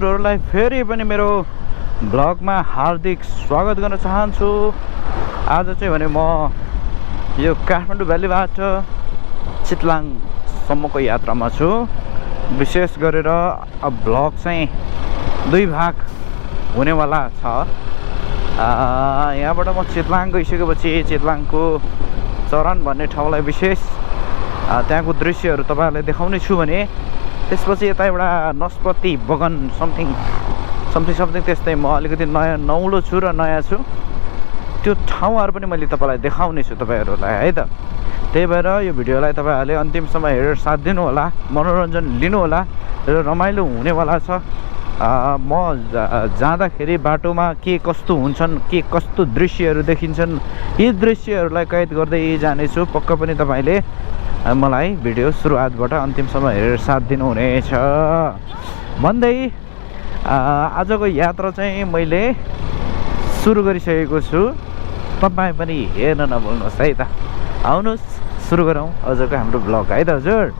हजुरहरूलाई फेरि पनि मेरो ब्लगमा हार्दिक स्वागत गर्न चाहन्छु। आज चाहिँ भने म यो काठमाडौँ भ्यालीबाट चितलाङसम्मको यात्रामा छु। विशेष गरेर अब ब्लग चाहिँ दुई भाग हुनेवाला छ। यहाँबाट म चितलाङ गइसकेपछि चितलाङको चरण भन्ने ठाउँलाई विशेष त्यहाँको दृश्यहरू तपाईँहरूलाई देखाउने छु भने त्यसपछि यता एउटा नस्पति बगान समथिङ त्यस्तै म अलिकति नयाँ नौलो छु र नयाँ छु, त्यो ठाउँहरू पनि मैले तपाईँलाई देखाउने छु तपाईँहरूलाई है त। त्यही भएर यो भिडियोलाई तपाईँहरूले अन्तिमसम्म हेरेर साथ दिनु होला, मनोरञ्जन लिनु होला र रमाइलो हुनेवाला छ। म जाँदाखेरि बाटोमा के कस्तो हुन्छन्, के कस्तो दृश्यहरू देखिन्छन्, यी दृश्यहरूलाई कैद गर्दै जानेछु। पक्का पनि तपाईँले मलाई भिडियो सुरुवातबाट अन्तिमसम्म हेरेर साथ दिनुहुनेछ भन्दै आजको यात्रा चाहिँ मैले सुरु गरिसकेको छु। तपाईँ पनि हेर्न नभुल्नुहोस् है त। आउनुहोस् सुरु गरौँ आजको हाम्रो ब्लग है त हजुर।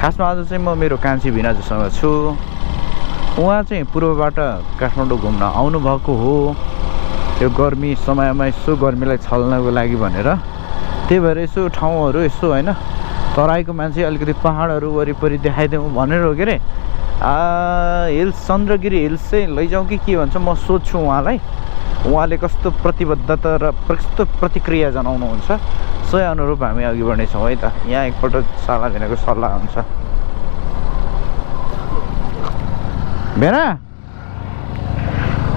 खासमा आज चाहिँ म मेरो कान्छी भिनाजुसँग छु। उहाँ चाहिँ पूर्वबाट काठमाडौँ घुम्न आउनुभएको हो, यो गर्मी समयमा यसो गर्मीलाई छल्नको लागि भनेर। त्यही भएर यसो ठाउँहरू यसो होइन तराईको मान्छे अलिकति पहाडहरू वरिपरि देखाइदिउँ भनेर हो के अरे। हिल्स चन्द्रगिरी हिल्स चाहिँ लैजाउँ कि के भन्छ म सोध्छु उहाँलाई, उहाँले कस्तो प्रतिबद्धता र कस्तो प्रतिक्रिया जनाउनुहुन्छ सोही अनुरूप हामी अघि बढ्नेछौँ है त। यहाँ एकपल्ट साला भिनाको सल्लाह हुन्छ। भेना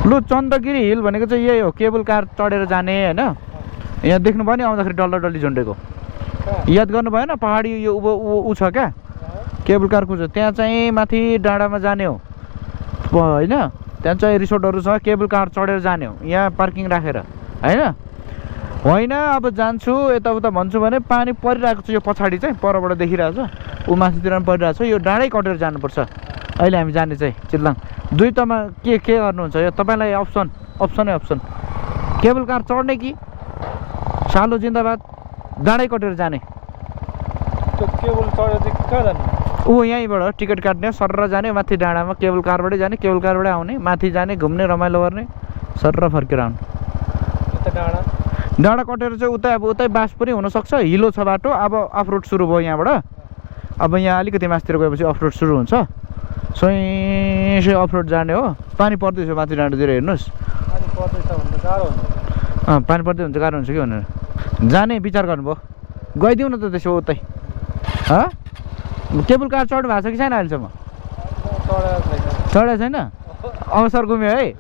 लु चन्द्रगिरी हिल भनेको चाहिँ यही हो, केबल कार चढेर जाने होइन। यहाँ देख्नुभयो नि आउँदाखेरि डल्ला डल्ली झुन्डेको, याद गर्नु भएन? पहाडी यो ऊ छ क्या केबल कार कुछ, त्यहाँ चाहिँ माथि डाँडामा जाने हो होइन। त्यहाँ चाहिँ रिसोर्टहरू छ, केबल कार चढेर जाने हो यहाँ पार्किङ राखेर होइन। अब जान्छु यताउता भन्छु भने पानी परिरहेको छ, यो पछाडि चाहिँ परबाट देखिरहेको छ, ऊ माथितिर पनि परिरहेको छ। यो डाँडै कटेर जानुपर्छ अहिले हामी जाने चाहिँ चितलाङ। दुईटामा के गर्नुहुन्छ यो तपाईँलाई अप्सन केबल कार चढ्ने कि सालो जिन्दाबाद डाँडै कटेर जाने। केबल चढेर चाहिँ कहाँ जाने? ऊ यहीँबाट टिकट काट्ने सरर जाने माथि डाँडामा, केबल कारबाटै जाने, केबल कारबाटै आउने, माथि जाने, घुम्ने, रमाइलो गर्ने, सरर फर्केर आउने। डाँडा कटेर चाहिँ उतै बाँसपुरी हुनसक्छ, हिलो छ बाटो। अब अफरोड सुरु भयो यहाँबाट। अब यहाँ अलिकति माथितिर गएपछि अफरोड सुरु हुन्छ, सोही अफरोड जाने हो। पानी पर्दैछ माथि डाँडातिर हेर्नुहोस्, पानी पर्दै हुन्छ गाह्रो हुन्छ कि भनेर जाने विचार गर्नुभयो। गइदिउँ न त त्यसो उतै। केबल कार चढ्नु भएको छ कि छैन अहिलेसम्म? चढेको छैन? अवसर गुम्यो है।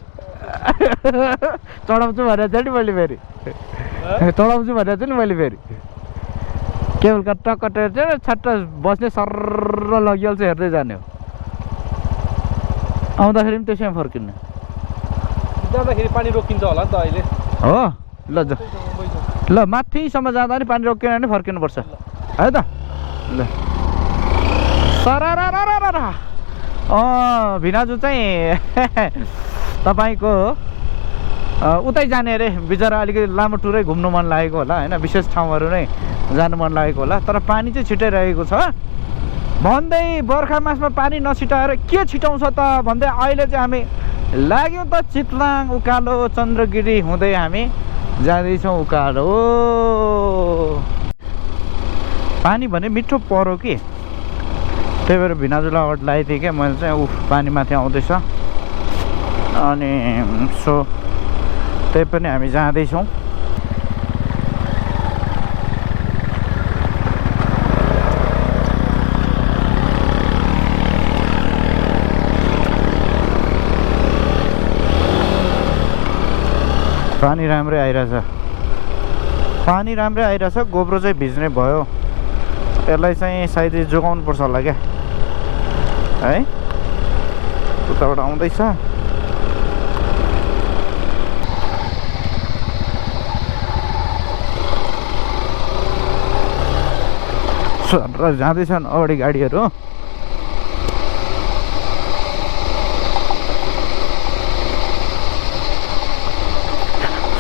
चढाउँछु भनेर चाहिँ नि मैले फेरि चढाउँछु भनेर चाहिँ नि मैले फेरि केबल कार टक्क टेर्छ छट्ट बस्ने सर्र लगिहाल्छ हेर्दै जाने हो आउँदाखेरि पनि त्यसैमा फर्किनु जाँदाखेरि पानी रोकिन्छ होला नि त अहिले हो ल ल माथिसम्म जाँदा नि पानी रोकिएन भने फर्किनुपर्छ है त ल सरारा भिनाजु चाहिँ तपाईँको उतै जाने अरे बिचरा अलिकति लामो टुरै घुम्नु मन लागेको होला होइन विशेष ठाउँहरू नै जानु मन लागेको होला तर पानी चाहिँ छिटाइरहेको छ भन्दै बर्खा मासमा पानी नछिटाएर के छिटाउँछ त भन्दै अहिले चाहिँ हामी लाग्यौँ त चितलाङ उकालो चन्द्रगिरी हुँदै हामी जाँदैछौँ उकालो पानी भने मिठो परो कि त्यही भएर भिनाजुलाई अगाडि लगाएको थिएँ क्या मैले चाहिँ पानी माथि आउँदैछ अनि सो त्यही पनि हामी जाँदैछौँ पानी राम्रै आइरहेछ गोब्रो चाहिँ भिज्ने भयो यसलाई चाहिँ सायद जोगाउनु पर्छ होला क्या है उताबाट आउँदैछ र जाँदैछन् अगाडि गाडीहरू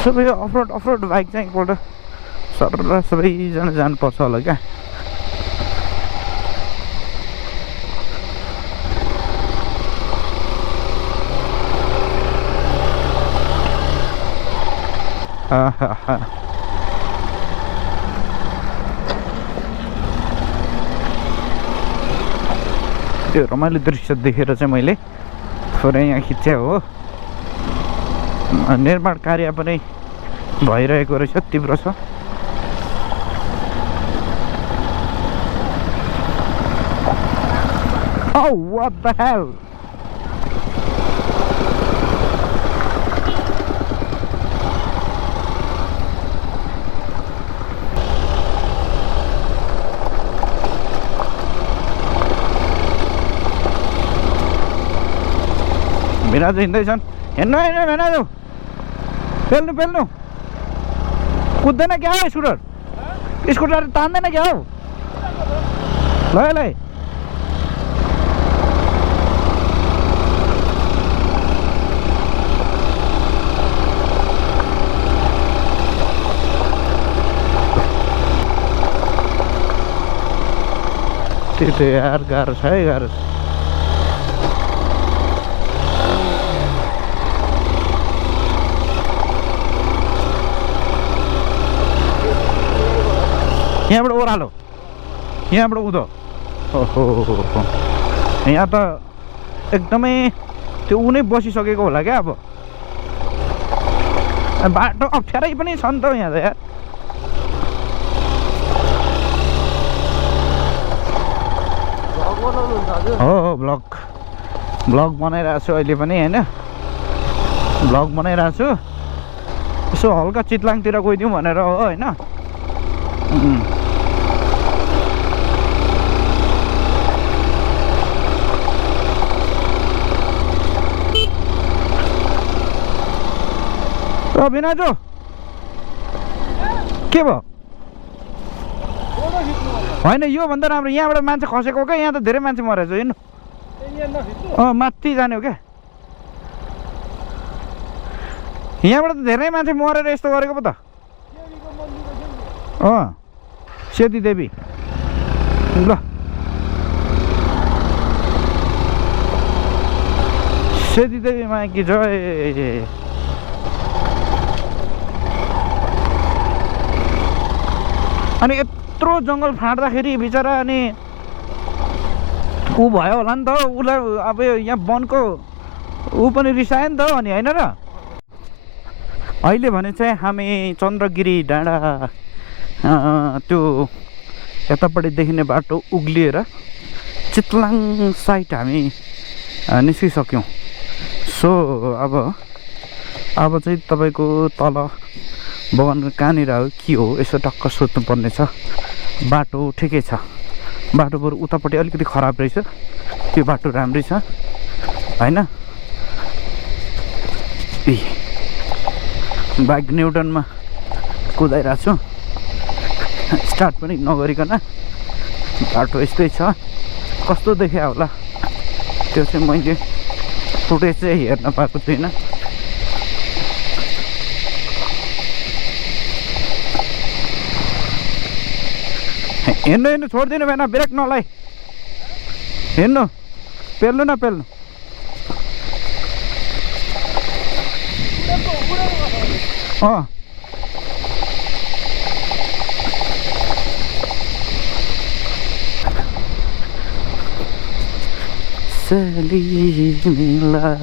सबै अफरोड बाइक चाहिँ एकपल्ट सर सबैजना जानुपर्छ होला क्या त्यो रमाइलो दृश्य देखेर चाहिँ मैले थोरै यहाँ खिच्च्या हो निर्माण कार्य पनि भइरहेको रहेछ तीव्र छ Oh, what the hell? भिनाजु हिँड्दैछन् हेर्नु भिनाजु पेल्नु कुद्दैन क्या हौ स्कुटर तान्दैन क्या हौ ल त्यो यार गाह्रो छ है गाह्रो छ यहाँबाट ओह्रालो यहाँबाट उँधो ओहो यहाँ त एकदमै त्यो ऊ नै बसिसकेको होला क्या अब बाटो अप्ठ्यारै पनि छ नि त यहाँ त यार हो ब्लग बनाइरहेको छु अहिले पनि होइन ब्लग बनाइरहेको छु यसो हल्का चितलाङतिर गइदिउँ भनेर हो होइन भिनाजु के भयो होइन यो भन्दा राम्रो यहाँबाट मान्छे खसेको क्या यहाँ त धेरै मान्छे मरेछ हेर्नु माथि जाने हो क्या यहाँबाट त धेरै मान्छे मरेर यस्तो गरेको पो त सेती देवी ल सेती देवी माइकी जय अनि यत्रो जङ्गल फाँड्दाखेरि बिचरा अनि ऊ भयो होला नि त उसलाई अब यहाँ वनको ऊ पनि रिसायो नि त अनि होइन र अहिले भने चाहिँ हामी चन्द्रगिरी डाँडा त्यो यतापट्टि देखिने बाटो उग्लिएर चितलाङ साइड हामी निस्किसक्यौँ सो अब चाहिँ तपाईँको तल बगान कहाँनिर हो के हो यसो टक्क सोध्नुपर्ने छ बाटो ठिकै छ बाटो बरु उतापट्टि अलिकति खराब रहेछ त्यो बाटो राम्रै छ हैन बाइक न्युटनमा कुदाइरहेको छु स्टार्ट पनि नगरिकन बाटो यस्तै छ कस्तो देखियो होला त्यो चाहिँ मैले फुटेज चाहिँ हेर्न पाएको छुइनँ हिँड्नु हिँड्नु छोडिदिनु भएन ब्रेक नलाई हिँड्नु पेल्नु न पेल्नु अँ सलीला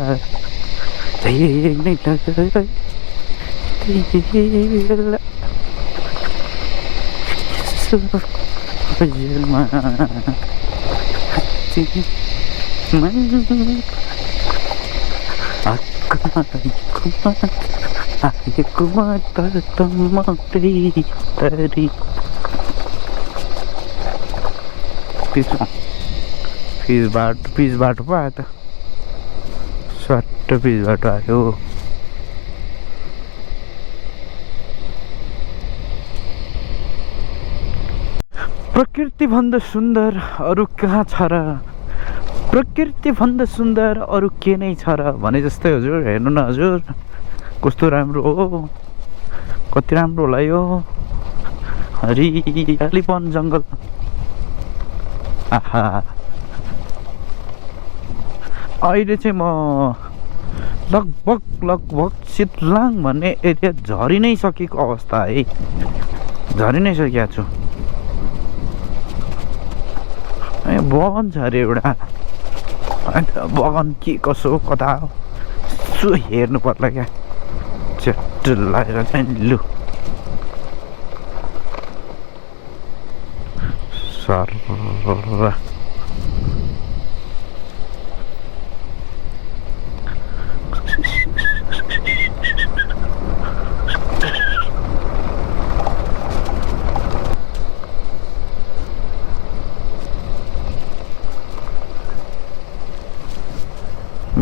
पिच बाटो पो आयो त स्वाट पिच बाटो आयो प्रकृति भन्दा सुन्दर अरू कहाँ छ र प्रकृति भन्दा सुन्दर अरू के नै छ र भने जस्तै हजुर हेर्नु न हजुर कस्तो राम्रो हो कति राम्रो होला यो हरियाली वन जङ्गल आहा अहिले चाहिँ म लगभग सितलाङ भन्ने एरिया झरि नै सकेको अवस्था है झरि नै सकेको छु बगान छ अरे एउटा बगान के कसो कता यसो हेर्नु पर्ला क्या चट्ट लगाएर चाहिँ लु सर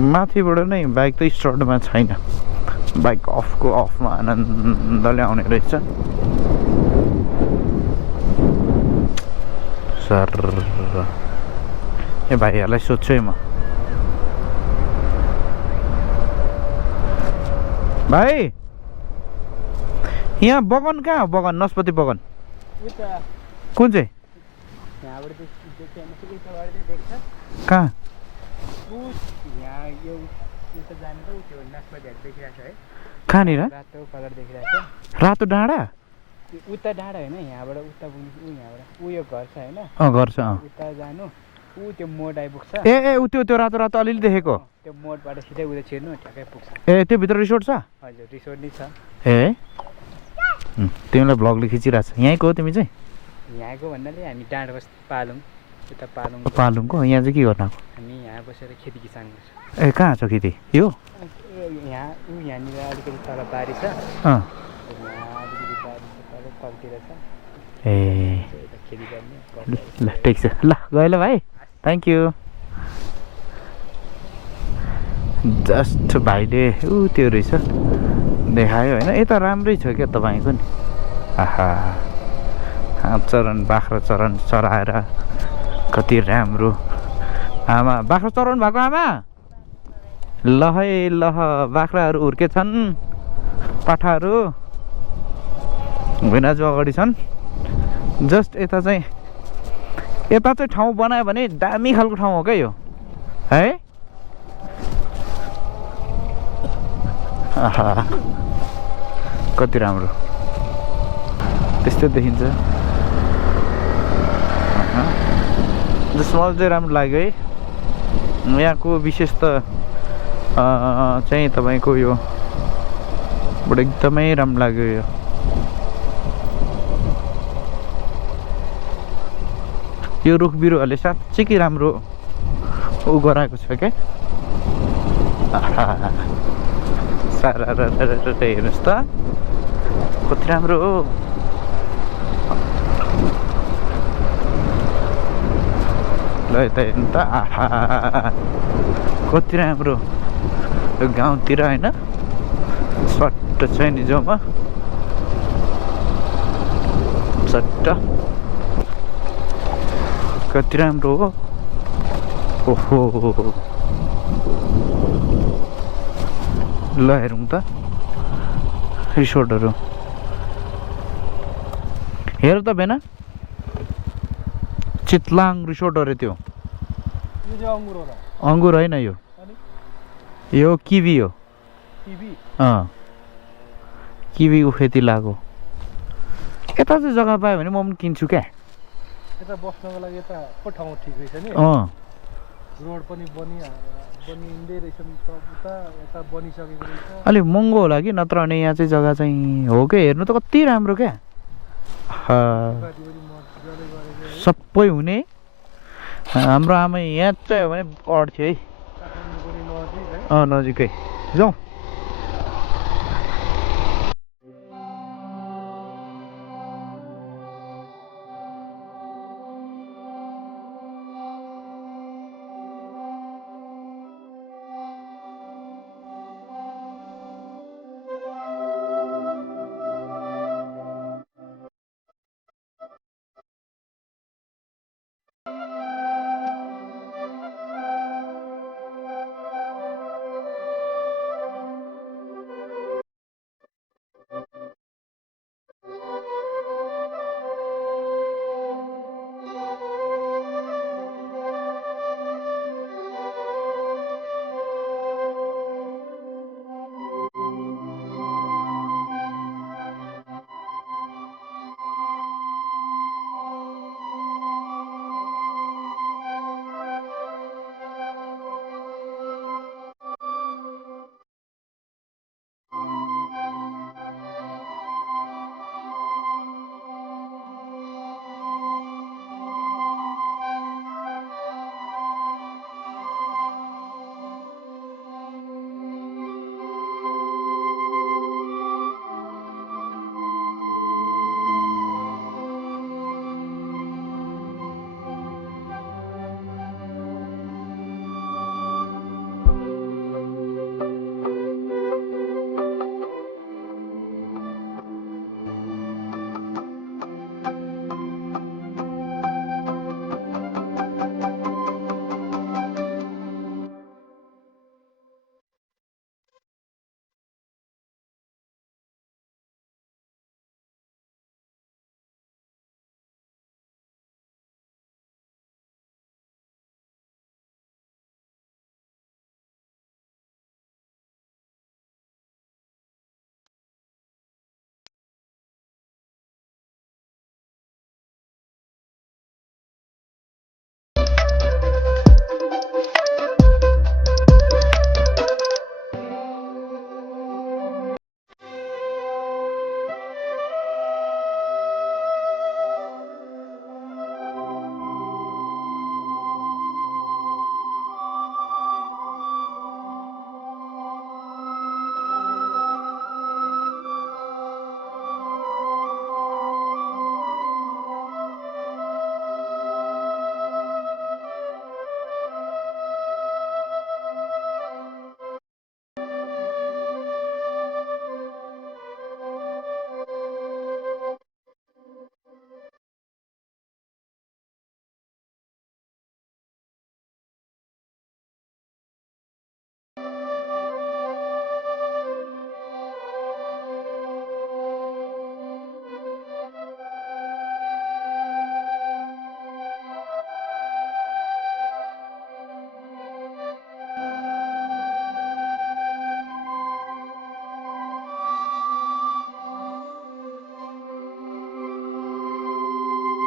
माथिबाट नै बाइक त स्टार्टमा छैन बाइक अफको अफमा आनन्दले आउने रहेछ सर ए भाइहरूलाई सोध्छु है म भाइ यहाँ बगान कहाँ हो बगान नस्पति बगान कुन चाहिँ कहाँ कहाँनिर रातो डाँडा उता डाँडा होइन यहाँबाट उता यहाँबाट उयो घर छ होइन घर छ उता जानु त्यो मोड आइपुग्छ ए ऊ त्यो रातो रातो अलिअलि देखेको त्यो मोडबाट सिधै उता छिर्नु ठ्याक्कै पुग्छ ए त्यो भित्र रिसोर्ट छ हजुर रिसोर्ट नै छ ए तिमीलाई भ्लगले खिचिरहेको छ यहीँको हो तिमी चाहिँ यहाँको भन्नाले हामी डाँडा बस्ती पालुङ उता पालुङको यहाँ चाहिँ के गर्न आएको हामी यहाँ बसेर खेती किसान गर्छौँ ए कहाँ छ खेती यो यहाँनिर अलिकति तल बारी छ अँ ए ल ठिक छ ल गयो ल भाइ थ्याङ्क यू जस्ट भाइले ऊ त्यो रहेछ देखायो होइन यता राम्रै छ क्या तपाईँको नि आहा चरन बाख्रा चरन चराएर कति राम्रो आमा बाख्रा चराउनु भएको आमा ल है ल बाख्राहरू हुर्केछन् पाठाहरू भुइँराजु अगाडि छन् जस्ट यता चाहिँ ठाउँ बनायो भने दामी खालको ठाउँ हो क्या यो है आहा कति राम्रो त्यस्तै देखिन्छ जसमा चाहिँ राम्रो लाग्यो है यहाँको विशेष त चाहिँ तपाईँको यो बडो एकदमै राम्रो लाग्यो यो रुख बिरुवाले साँच्चै राम्रो उ गराएको छ क्या सारा हेर्नुहोस् त कति राम्रो हो ल यता हेर्नु त आहा कति राम्रो यो गाउँतिर होइन सट्ट छ नि जाउमा सट्ट कति राम्रो हो ओहो ल हेरौँ त रिसोर्टहरू हेर त बेना चितलाङ रिसोर्ट अरे त्यो यो चाहिँ अङ्गुर होला अङ्गुर होइन यो अनि यो किवी हो टिभी किवीको खेती लाग्यो यता चाहिँ जग्गा पायो भने म पनि किन्छु क्या यता बस्नको लागि यता को ठाउँ ठिक रहेछ नि रोड पनि बनिँदै रहेछ उता यता बनिसकेको रहेछ अलिक महँगो होला कि नत्र अनि यहाँ चाहिँ जग्गा चाहिँ हो क्या हेर्नु त कति राम्रो क्या सबै हुने हाम्रो आमा यहाँ चाहिँ हो भने पढ्थ्यो है नजिकै जाउँ